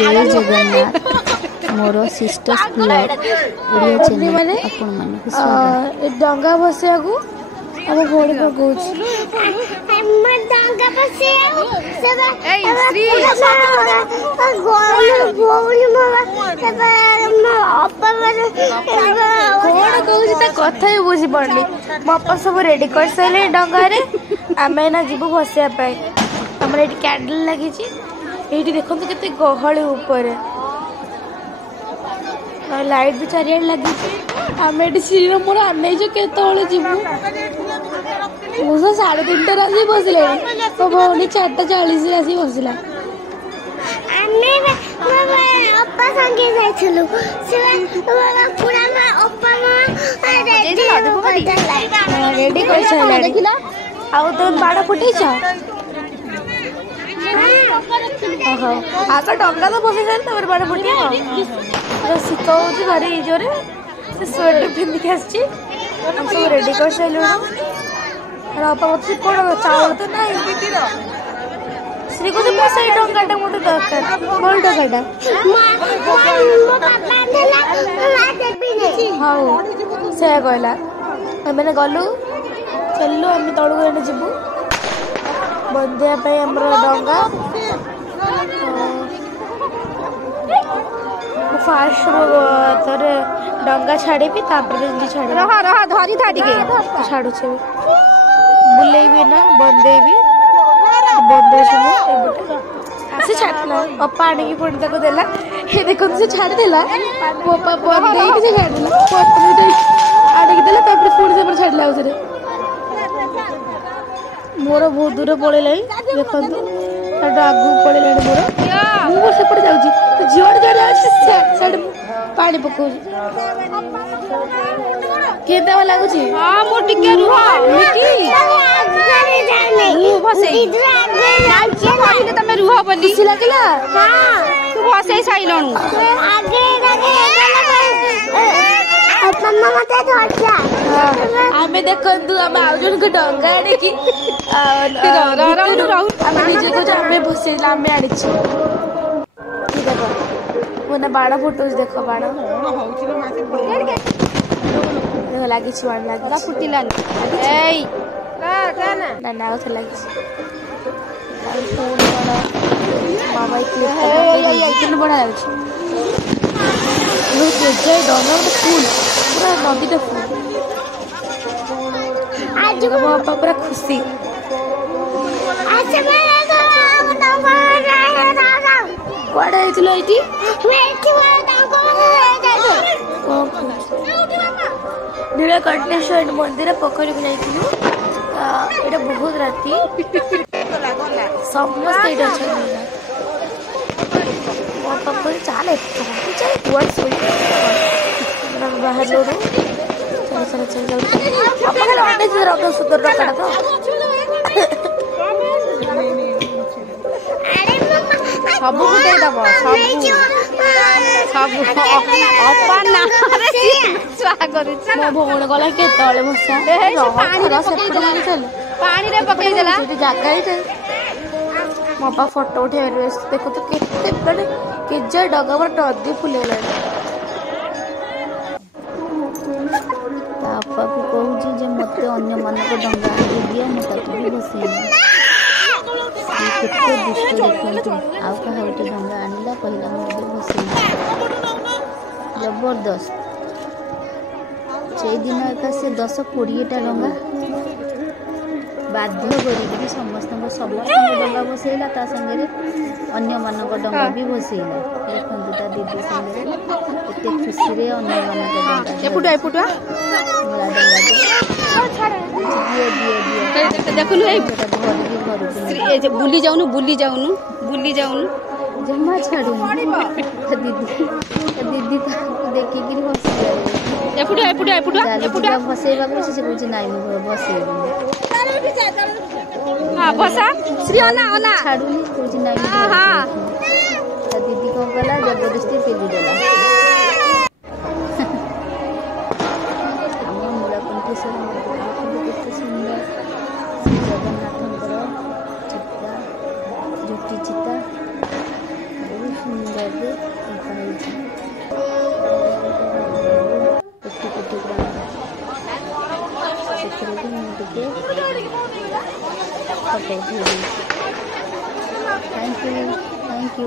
जय जगन्नाथ मोर sisters blog Odia channel आपण मानक स्वागत। डंगा बसिया को हम भोड़ी पर गउछ हम डंगा बसिया सब ए श्री गोल गोल मोला अपा माने कोन कहू त कथा ही बुझी पड़ली बापा सब रेडी कर सले डंगा रे आमे ना जीवु बसिया पाए हमरे एटी कैंडल लगी छी एटी देखो तो केते गहळे ऊपर लाइट भी चारियाड लगी आमे एटी श्री मोर आने जो केतोळे जीवु मुझे 3:30 राजी बसले तो भौनी 4:40 राजी बसला आमे अप्पा संगे जाइछलु से पूरा मा अप्पा मा रेडी कर छला देखिला आउ तो बाड़ा फुटै छ ओहो आका डंगा तो बसे जान तबर बाड़ा फुटै तो सितो जी घरे जोरे से स्वेटर पिन के आछी हम सब रेडी कर छलु रापा मत कोन चावल तो नहीं श्री को बसे डंगाटा मते दरकार कोन डंगाटा मो पापा देला मा देबी नै हां से कहला हमें गलु चलु हम तळु एने जिबु बंदिया पे हमरो डंगा फास्ट तोरे डंगा छाड़े भी तापर जी छाड़े रहा रहा धरी थाटी के छाड़ू छे बुले भी ना बंदे भी बंदे छे से छाटला पप्पा आने की फोन तक देला हे देखो से छाड़ देला पप्पा बंदे ही से छाड़ देला पप्पा आने की देला तापर फोन से पर छाड़ला उसरे मोर बहुत दूर पड़ेला देखो तो आगू पड़ेला मोर मु से पड़ जाउची जोड़ जोड़ जाउची साइड पानी पको केता वाला लागुची हां मो टिके रुहा मिटी आगे जाने बसे आगे तमे रुहा बली खुशी लागला हां तू बसे साइलनु आगे मम्मा मते धरजा आमे देखंतु हम आउजन को डंगा आडे की आमे निजे को आमे बसेला आमे आडी छी की देखो मोना बाड़ा फोटोज देखो बाड़ा देखो लागी छी बाड़ा लागी फुटिला एई ना ना उठ लागी छी फोन बड़ा मामा की किन बड़ा छी लोग जय डंगा तो फूल पूरा नदी तो फूल आज को पापा पूरा खुशी अच्छा मैं कोडा आइतलो इटी मेठी नीला कंटेश्वर मंदिर पोखरी को जाइथिलु एटा बहुत राती समस्त एटा छ पापा चाले चाले टुवर्ड्स ना बाहर लोडो चल चल चल चल अपन लौटे से रखो सुंदर रखड़ा तो सब गुटे दबो सब अपन ना रे स्वा करू छ मो भगवान गला के तळे बसा पानी रे सेपड़ माने चल पानी रे पकई देला सेठी जागा ही मोपा फोटो उठे रेस देखो तो केते बड़े के जे डगा पर टदी फुलेला तापा को कहू जे मते अन्य मन को डंगा आगे दिया मत भी बसे केते दुष्ट देखंतु आउ कहा गोटे डंगा आनिला पहिला मोर बसे जबरदस्त से दिन एका से 10-20 टा डंगा बाध्य करी समस्त डंगा बसैला ता संगे अन्य मानक डंगा भी बसैला देखंतु ता दीदी संगे एते खुशी रे अन्य मानक डंगा एपुटा एपुटा मोला डंगा दिए दिए दिए देखनु ए घर ए बुली जाउनु जम्मा छाडू दीदी ताको देखि गिर हसी एपुटा एपुटा एपुटा एपुटा बसेबा को से कहू नाइ मो बसे हां बसा श्री अना छाडू कहू नाइ हां दीदी को गला जबरदस्ती पेली देला हम मूला कंठेश्वर मंदिर केते सुंदर श्री जगन्नाथଙ୍କର चिता झुटी चिता बहुत सुंदर भी मुझे फोटो थैंक यू।